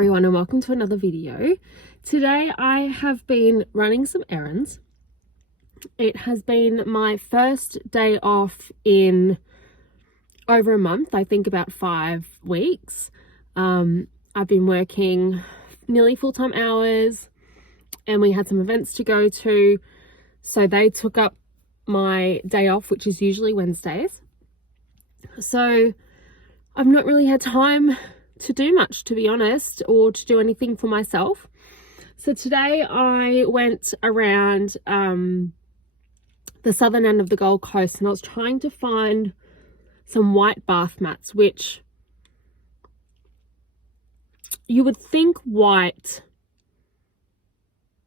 everyone, and welcome to another video. Today I have been running some errands. It has been my first day off in over a month, I think about 5 weeks. I've been working nearly full-time hours and we had some events to go to, so they took up my day off, which is usually Wednesdays. So I've not really had time to do much, to be honest, or to do anything for myself. So today I went around the southern end of the Gold Coast and I was trying to find some white bath mats, which you would think white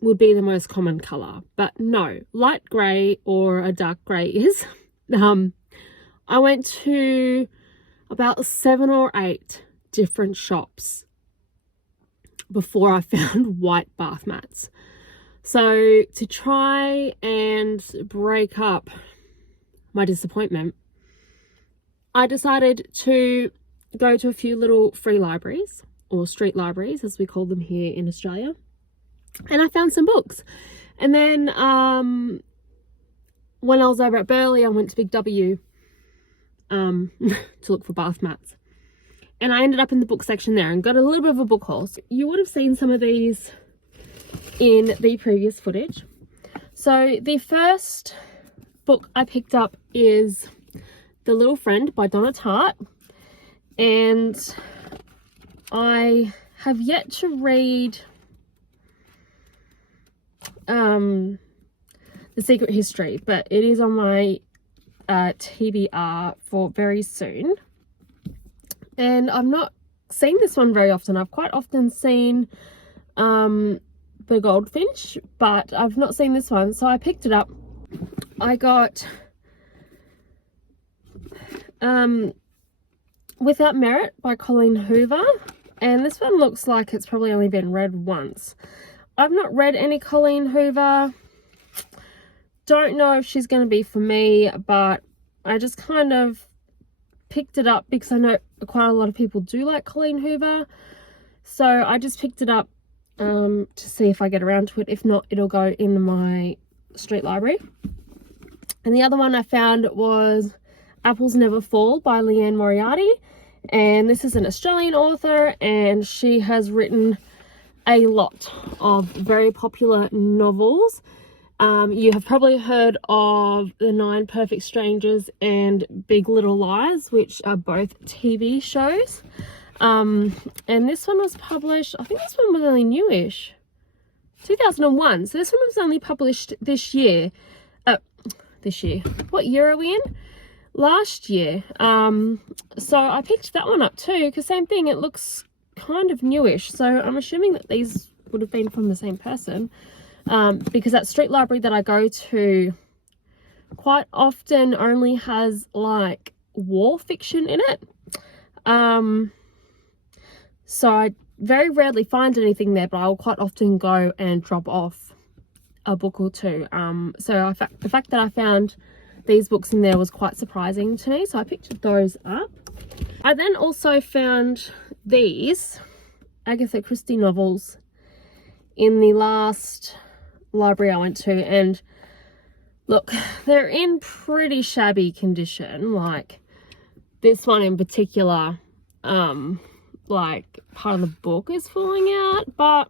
would be the most common colour, but no, light grey or a dark grey is. I went to about 7 or 8 different shops before I found white bath mats. So to try and break up my disappointment, I decided to go to a few little free libraries, or street libraries as we call them here in Australia, and I found some books. And then when I was over at Burleigh, I went to Big W to look for bath mats. And I ended up in the book section there and got a little bit of a book haul. So you would have seen some of these in the previous footage. So the first book I picked up is The Little Friend by Donna Tartt. And I have yet to read The Secret History, but it is on my TBR for very soon. And I've not seen this one very often. I've quite often seen The Goldfinch, but I've not seen this one. So I picked it up. I got Without Merit by Colleen Hoover. And this one looks like it's probably only been read once. I've not read any Colleen Hoover. Don't know if she's going to be for me, but I just kind of picked it up because I know quite a lot of people do like Colleen Hoover. So I just picked it up to see if I get around to it. If not, it'll go in my street library. And the other one I found was Apples Never Fall by Leanne Moriarty. And this is an Australian author, and she has written a lot of very popular novels. You have probably heard of The 9 Perfect Strangers and Big Little Lies, which are both TV shows. And this one was published, I think this one was only newish, 2001. So this one was only published this year. What year are we in? Last year. So I picked that one up too, because same thing, it looks kind of newish. So I'm assuming that these would have been from the same person. Because that street library that I go to quite often only has like war fiction in it. So I very rarely find anything there, but I'll quite often go and drop off a book or two. So the fact that I found these books in there was quite surprising to me, so I picked those up. I then also found these Agatha Christie novels in the last library I went to, and look, they're in pretty shabby condition. Like this one in particular, like part of the book is falling out, but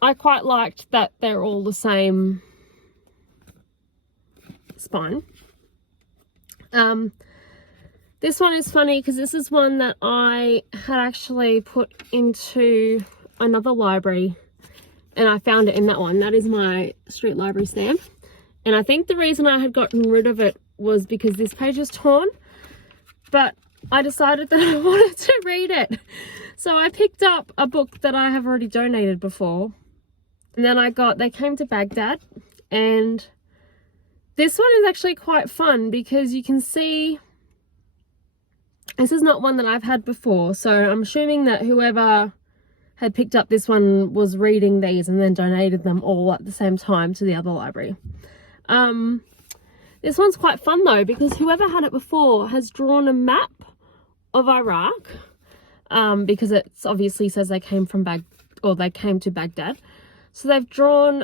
I quite liked that they're all the same spine. This one is funny because this is one that I had actually put into another library, and I found it in that one. That is my street library stamp. And I think the reason I had gotten rid of it was because this page is torn. But I decided that I wanted to read it. So I picked up a book that I have already donated before. And then they came to Baghdad. And this one is actually quite fun because you can see this is not one that I've had before. So I'm assuming that whoever had picked up this one was reading these and then donated them all at the same time to the other library. This one's quite fun though, because whoever had it before has drawn a map of Iraq because it obviously says they came from they came to Baghdad. So they've drawn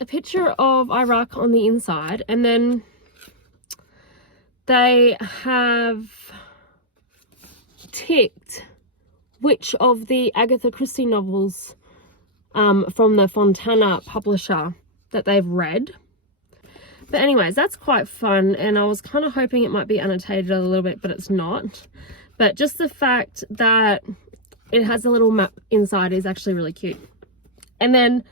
a picture of Iraq on the inside, and then they have ticked which of the Agatha Christie novels from the Fontana publisher that they've read. But anyways, that's quite fun, and I was kind of hoping it might be annotated a little bit, but it's not. But just the fact that it has a little map inside is actually really cute. And then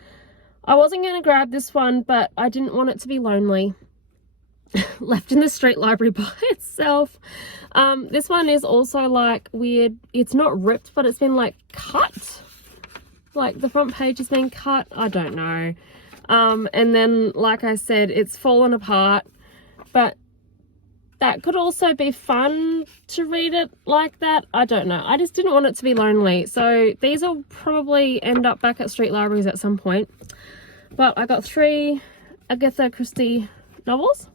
I wasn't going to grab this one, but I didn't want it to be lonely. Left in the street library by itself. This one is also like weird. It's not ripped, but it's been like cut. Like the front page has been cut. I don't know. And then, like I said, it's fallen apart. But that could also be fun to read it like that. I don't know. I just didn't want it to be lonely. So these will probably end up back at street libraries at some point. But I got 3 Agatha Christie novels.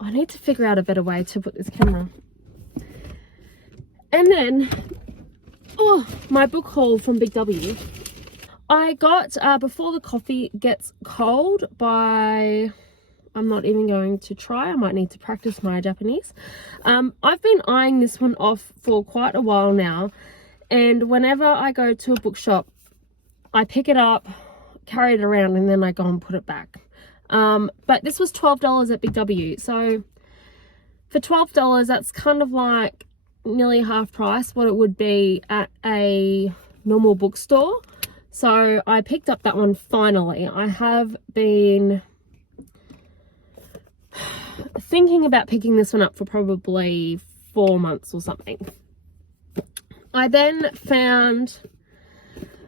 I need to figure out a better way to put this camera. And then, my book haul from Big W. I got Before the Coffee Gets Cold by, I'm not even going to try. I might need to practice my Japanese. I've been eyeing this one off for quite a while now. And whenever I go to a bookshop, I pick it up, carry it around, and then I go and put it back. But this was $12 at Big W. So for $12, that's kind of like nearly half price what it would be at a normal bookstore. So I picked up that one finally. I have been thinking about picking this one up for probably 4 months or something. I then found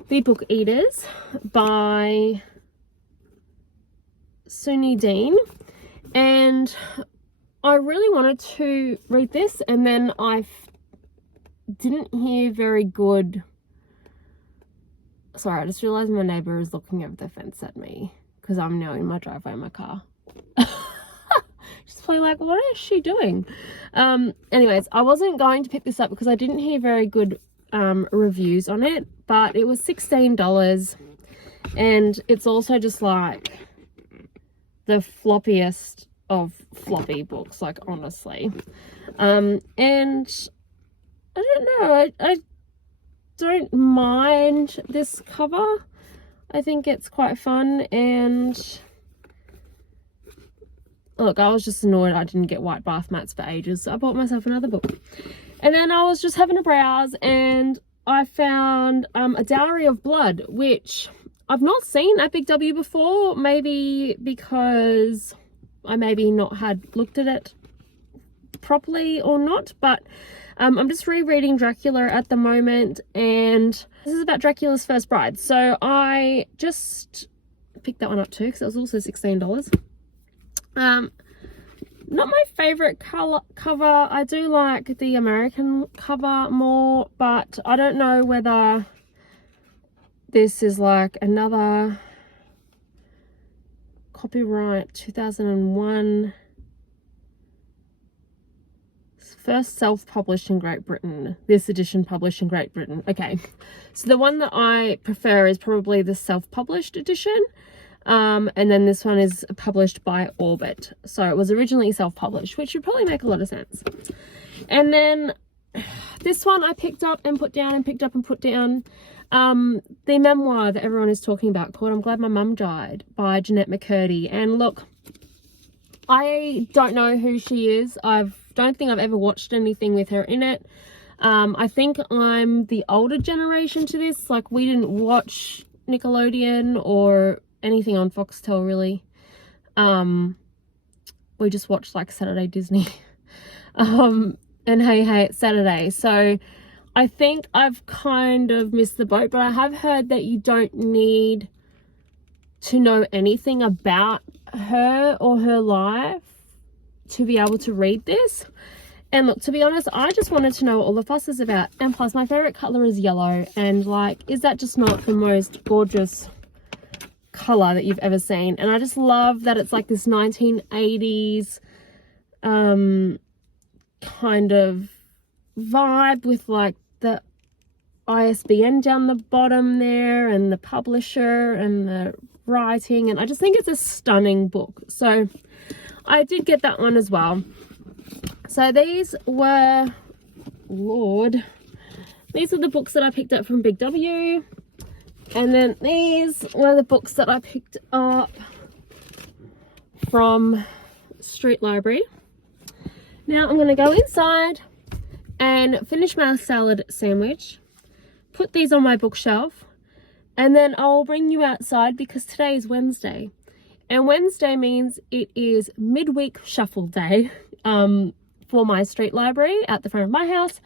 The Book Eaters by Suni Dean, and I really wanted to read this, and then I didn't hear very good. Sorry, I just realized my neighbor is looking over the fence at me because I'm now in my driveway in my car. She's probably like, what is she doing? Anyways, I wasn't going to pick this up because I didn't hear very good reviews on it, but it was $16, and it's also just like the floppiest of floppy books, like, honestly. And I don't know, I don't mind this cover. I think it's quite fun, and look, I was just annoyed I didn't get white bath mats for ages, so I bought myself another book. And then I was just having a browse, and I found A Dowry of Blood, which I've not seen at Big W before, maybe because I maybe not had looked at it properly or not, but I'm just rereading Dracula at the moment, and this is about Dracula's first bride. So I just picked that one up too because it was also $16. Not my favorite cover. I do like the American cover more, but I don't know whether this is like another copyright 2001. First self-published in Great Britain. This edition published in Great Britain. Okay, so the one that I prefer is probably the self-published edition. And then this one is published by Orbit. So it was originally self-published, which would probably make a lot of sense. And then this one I picked up and put down and picked up and put down. The memoir that everyone is talking about called I'm Glad My Mum Died by Jeanette McCurdy. And look, I don't know who she is. Don't think I've ever watched anything with her in it. I think I'm the older generation to this. Like, we didn't watch Nickelodeon or anything on Foxtel really. We just watched like Saturday Disney. And Hey It's Saturday. So I think I've kind of missed the boat, but I have heard that you don't need to know anything about her or her life to be able to read this. And look, to be honest, I just wanted to know what all the fuss is about. And plus, my favorite color is yellow, and like, is that just not the most gorgeous color that you've ever seen? And I just love that it's like this 1980s kind of vibe with like the ISBN down the bottom there and the publisher and the writing, and I just think it's a stunning book. So I did get that one as well. So these were, Lord, these are the books that I picked up from Big W, and then these were the books that I picked up from Street Library. Now I'm going to go inside and finish my salad sandwich, put these on my bookshelf, and then I'll bring you outside because today is Wednesday. And Wednesday means it is midweek shuffle day for my street library at the front of my house.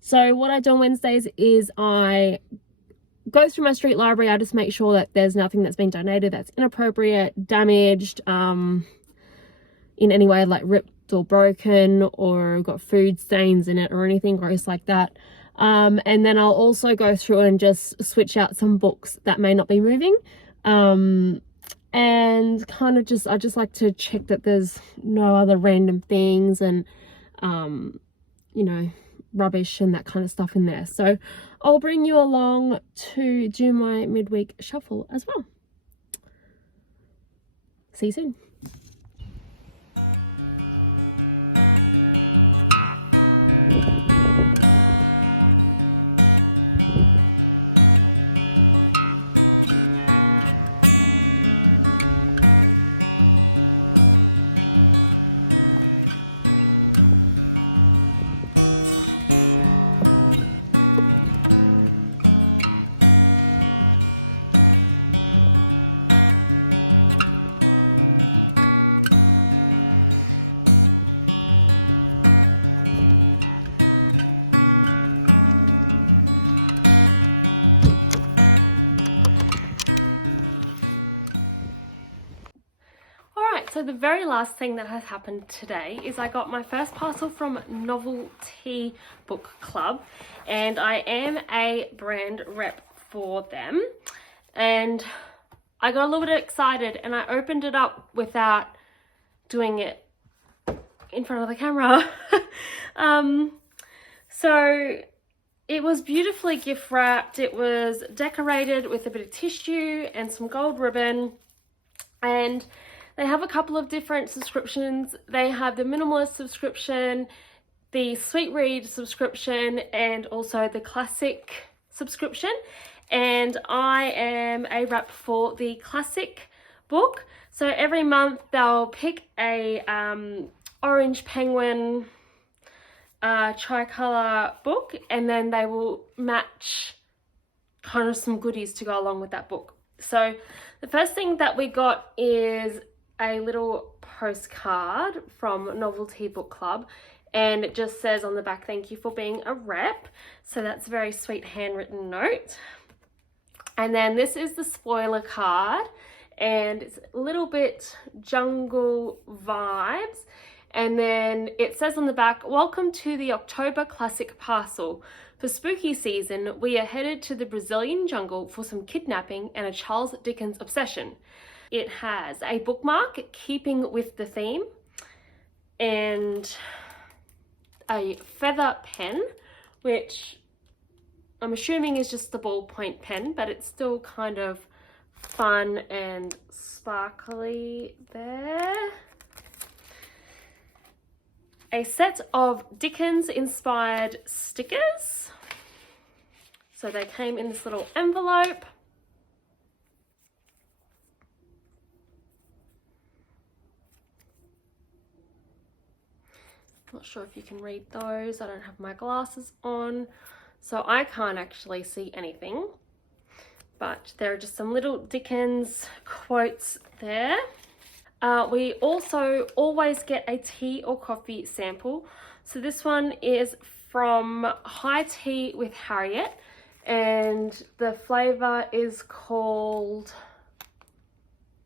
So what I do on Wednesdays is I go through my street library. I just make sure that there's nothing that's been donated that's inappropriate, damaged, in any way, like ripped or broken or got food stains in it or anything gross like that. And then I'll also go through and just switch out some books that may not be moving. And kind of I just like to check that there's no other random things and, you know, rubbish and that kind of stuff in there. So I'll bring you along to do my midweek shuffle as well. See you soon. So the very last thing that has happened today is I got my first parcel from Novelty Book Club, and I am a brand rep for them, and I got a little bit excited and I opened it up without doing it in front of the camera. So it was beautifully gift wrapped. It was decorated with a bit of tissue and some gold ribbon, and they have a couple of different subscriptions. They have the minimalist subscription, the sweet read subscription, and also the classic subscription. And I am a rep for the classic book. So every month they'll pick a orange penguin tricolor book, and then they will match kind of some goodies to go along with that book. So the first thing that we got is a little postcard from Novelty Book Club, and it just says on the back, "Thank you for being a rep." So that's a very sweet handwritten note. And then this is the spoiler card, and it's a little bit jungle vibes. And then it says on the back, "Welcome to the October Classic Parcel. For spooky season, we are headed to the Brazilian jungle for some kidnapping and a Charles Dickens obsession." It has a bookmark keeping with the theme, and a feather pen, which I'm assuming is just the ballpoint pen, but it's still kind of fun and sparkly there. A set of Dickens inspired stickers. So they came in this little envelope. Not sure if you can read those. I don't have my glasses on, so I can't actually see anything. But there are just some little Dickens quotes there. We also always get a tea or coffee sample. So this one is from High Tea with Harriet, and the flavour is called,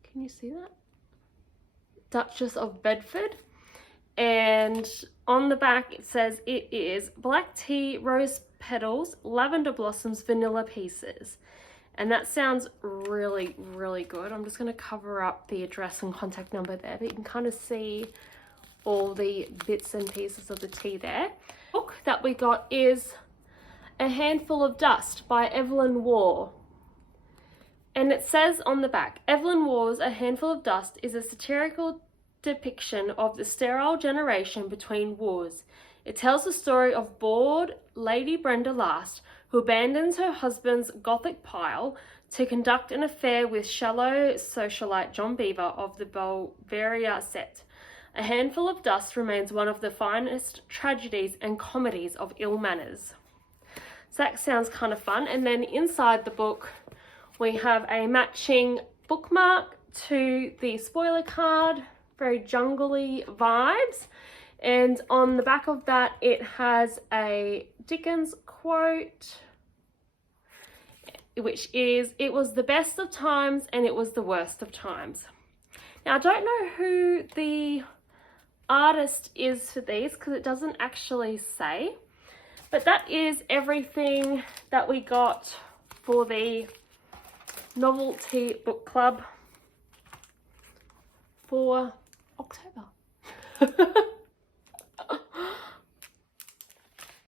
can you see that? Duchess of Bedford. And on the back it says it is black tea, rose petals, lavender blossoms, vanilla pieces. And that sounds really, really good. I'm just going to cover up the address and contact number there, but you can kind of see all the bits and pieces of the tea there. book that we got is A Handful of Dust by Evelyn Waugh. And it says on the back, Evelyn Waugh's A Handful of Dust is a satirical depiction of the sterile generation between wars. It tells the story of bored Lady Brenda Last, who abandons her husband's gothic pile to conduct an affair with shallow socialite John Beaver of the Belvedere set. A Handful of Dust remains one of the finest tragedies and comedies of ill manners. So that sounds kind of fun. And then inside the book, we have a matching bookmark to the spoiler card, very jungly vibes. And on the back of that, it has a Dickens quote, which is, "It was the best of times and it was the worst of times." Now, I don't know who the artist is for these because it doesn't actually say, but that is everything that we got for the Novelty Book Club for October.